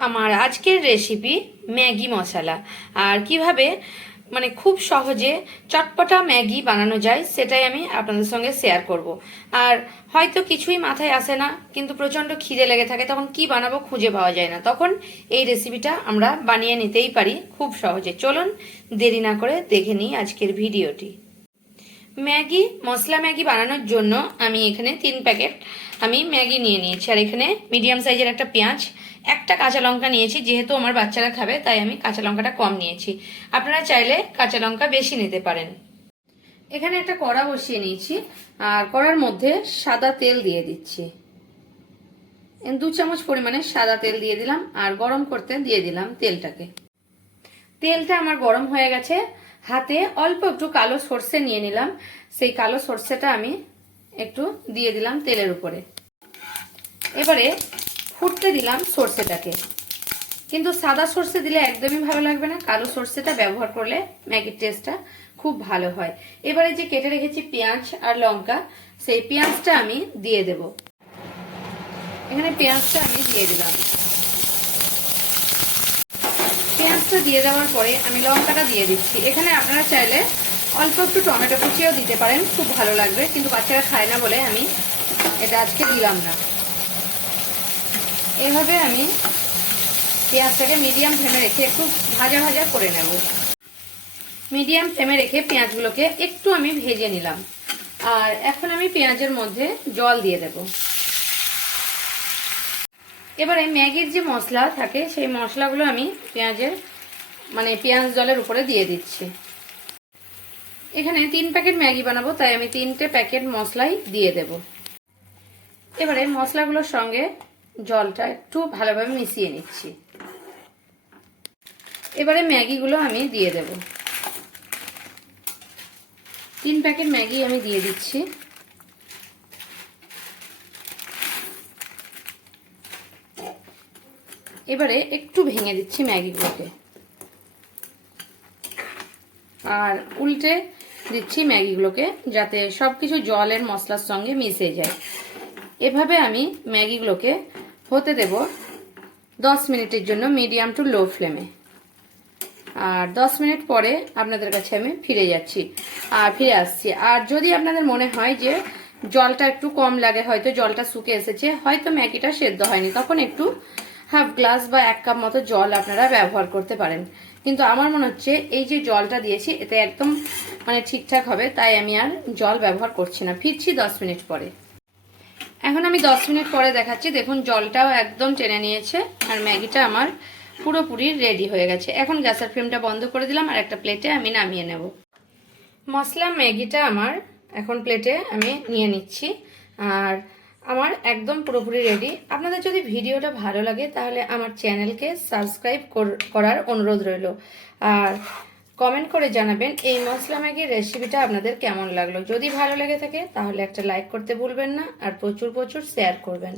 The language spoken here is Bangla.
আমার আজকের রেসিপি ম্যাগি মশলা। আর কীভাবে মানে খুব সহজে চটপটা ম্যাগি বানানো যায় সেটাই আমি আপনাদের সঙ্গে শেয়ার করব। আর হয়তো কিছুই মাথায় আসে না, কিন্তু প্রচণ্ড খিদে লেগে থাকে, তখন কি বানাবো খুঁজে পাওয়া যায় না। তখন এই রেসিপিটা আমরা বানিয়ে নিতেই পারি খুব সহজে। চলুন দেরি না করে দেখে নিই আজকের ভিডিওটি ম্যাগি, মশলা ম্যাগি বানানোর জন্য আমি এখানে তিন প্যাকেট আমি ম্যাগি নিয়ে নিয়েছি। আর এখানে মিডিয়াম সাইজের একটা পেঁয়াজ, একটা কাঁচা লঙ্কা নিয়েছি, যেহেতু আমার বাচ্চারা খাবে, তাই আমি কাঁচা লঙ্কাটা কম নিয়েছি। আপনারা চাইলে কাঁচা লঙ্কা বেশি নিতে পারেন। এখানে একটা কড়া বসিয়ে নিয়েছি, আর কড়ার মধ্যে সাদা তেল দিয়ে দিচ্ছি। দু চামচ পরিমাণে সাদা তেল দিয়ে দিলাম, আর গরম করতে দিয়ে দিলাম তেলটাকে। তেলটা আমার গরম হয়ে গেছে হাতে অল্প একটু কালো সর্ষে নিয়ে নিলাম। সেই কালো সর্ষেটা আমি একটু দিয়ে দিলাম তেলের উপরে। এবারে ফুটতে দিলাম সর্ষেটাকে। কিন্তু সাদা সর্ষে দিলে একদমই ভালো লাগবে না। কালো সর্ষেটা ব্যবহার করলে ম্যাগির টেস্টটা খুব ভালো হয়। এবারে যে কেটে রেখেছি পেঁয়াজ আর লঙ্কা, সেই পেঁয়াজটা আমি দিয়ে দেব। এখানে পেঁয়াজটা আমি দিয়ে দিলাম। পেঁয়াজটা দিয়ে দেওয়ার পরে আমি লঙ্কাটা দিয়ে দিচ্ছি। এখানে আপনারা চাইলে অল্প একটু টমেটো কুচিও দিতে পারেন, খুব ভালো লাগবে, কিন্তু বাচ্চারা খায় না বলে আমি এটা আজকে দিলাম না। এভাবে আমি পেঁয়াজটাকে মিডিয়াম ফ্লেমে রেখে একটু ভাজা ভাজা করে নেব। মিডিয়াম ফ্লেমে রেখে পেঁয়াজগুলোকে একটু আমি ভেজে নিলাম। আর এখন আমি পেঁয়াজের মধ্যে জল দিয়ে দেব। এবারে ম্যাগির যে মশলা থাকে, সেই মশলাগুলো আমি পেঁয়াজের মানে পেঁয়াজ জলের উপরে দিয়ে দিচ্ছি। এখানে তিন প্যাকেট ম্যাগি বানাবো, তাই আমি তিনটে প্যাকেট মশলাই দিয়ে দেব। এবারে মশলাগুলোর সঙ্গে জলটা একটু ভালোভাবে মিশিয়ে নিচ্ছি। এবারে ম্যাগিগুলো আমি দিয়ে দেব। তিন প্যাকেট ম্যাগি আমি দিয়ে দিচ্ছি। এবারে একটু ভেঙে দিচ্ছি ম্যাগিগুলোকে। আর উল্টে দিচ্ছি ম্যাগিগুলোকে যাতে সব কিছু জলের মশলার সঙ্গে মিশে যায়। এভাবে আমি ম্যাগিগুলোকে হতে দেব দশ মিনিটের জন্য মিডিয়াম টু লো ফ্লেমে। আর দশ মিনিট পরে আপনাদের কাছে আমি ফিরে যাচ্ছি। আর ফিরে আসছি। আর যদি আপনাদের মনে হয় যে জলটা একটু কম লাগে, হয়তো জলটা শুকে এসেছে, হয়তো ম্যাগিটা সেদ্ধ হয়নি, তখন একটু হাফ গ্লাস বা এক কাপ মতো জল আপনারা ব্যবহার করতে পারেন। কিন্তু আমার মনে হচ্ছে এই যে জলটা দিয়েছি, এতে একদম মানে ঠিকঠাক হবে, তাই আমি আর জল ব্যবহার করছি না। ফিরছি দশ মিনিট পরে। এখন আমি দশ মিনিট পরে দেখাচ্ছি, দেখুন জলটাও একদম টেনে নিয়েছে, আর ম্যাগিটা আমার পুরোপুরি রেডি হয়ে গেছে। এখন গ্যাসের ফ্লেমটা বন্ধ করে দিলাম, আর একটা প্লেটে আমি নামিয়ে নেব। মশলা, ম্যাগিটা আমার এখন প্লেটে আমি নিয়ে নিচ্ছি, আর আমার একদম পুরোপুরি রেডি আপনাদের যদি ভিডিওটা ভালো লাগে, তাহলে আমার চ্যানেলকে সাবস্ক্রাইব করার অনুরোধ রইল। আর কমেন্ট করে জানাবেন এই মশলা ম্যাগির রেসিপিটা আপনাদের কেমন লাগল। যদি ভালো লেগে থাকে, তাহলে একটা লাইক করতে ভুলবেন না, আর প্রচুর প্রচুর শেয়ার করবেন।